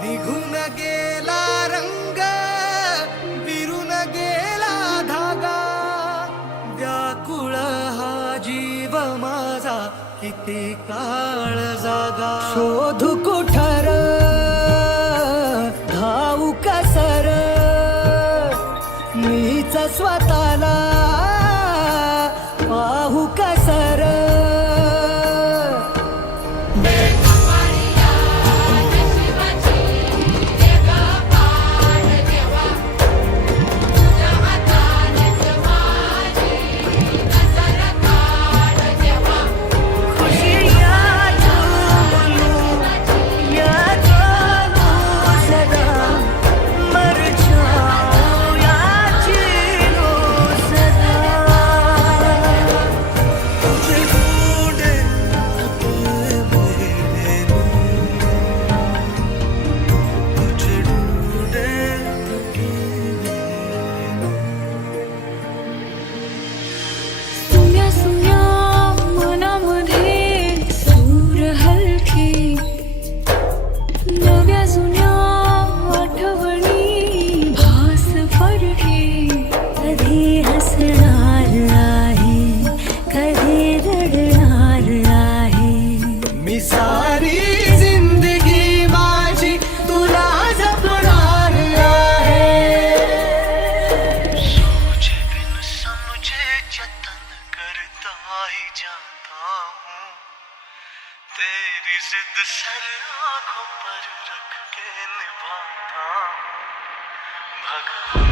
निघून गेला रंग, विरून गेला धागा, व्याकुळ हा जीव माझा किती काळ जागा. शोधू कुठर, धावू कसर, मीच स्वतःला पाहू कसर. सारी जिंदगी माझी तुला जपणार आहे. सोचे बिन समझे जतन करता ही जाता हूँ, तेरी जिद सर आँखों पर रख के निभाता हूँ. भगवान